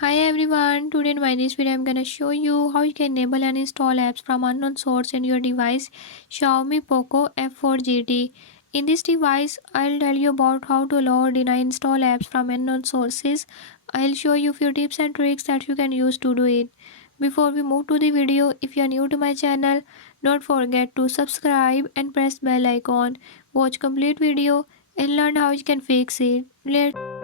Hi everyone, today in this video I'm gonna show you how you can enable and install apps from unknown source in your device Xiaomi POCO F4 GT. In this device, I'll tell you about how to load and install apps from unknown sources. I'll show you few tips and tricks that you can use to do it. Before we move to the video, if you are new to my channel, don't forget to subscribe and press bell icon. Watch complete video and learn how you can fix it. Let's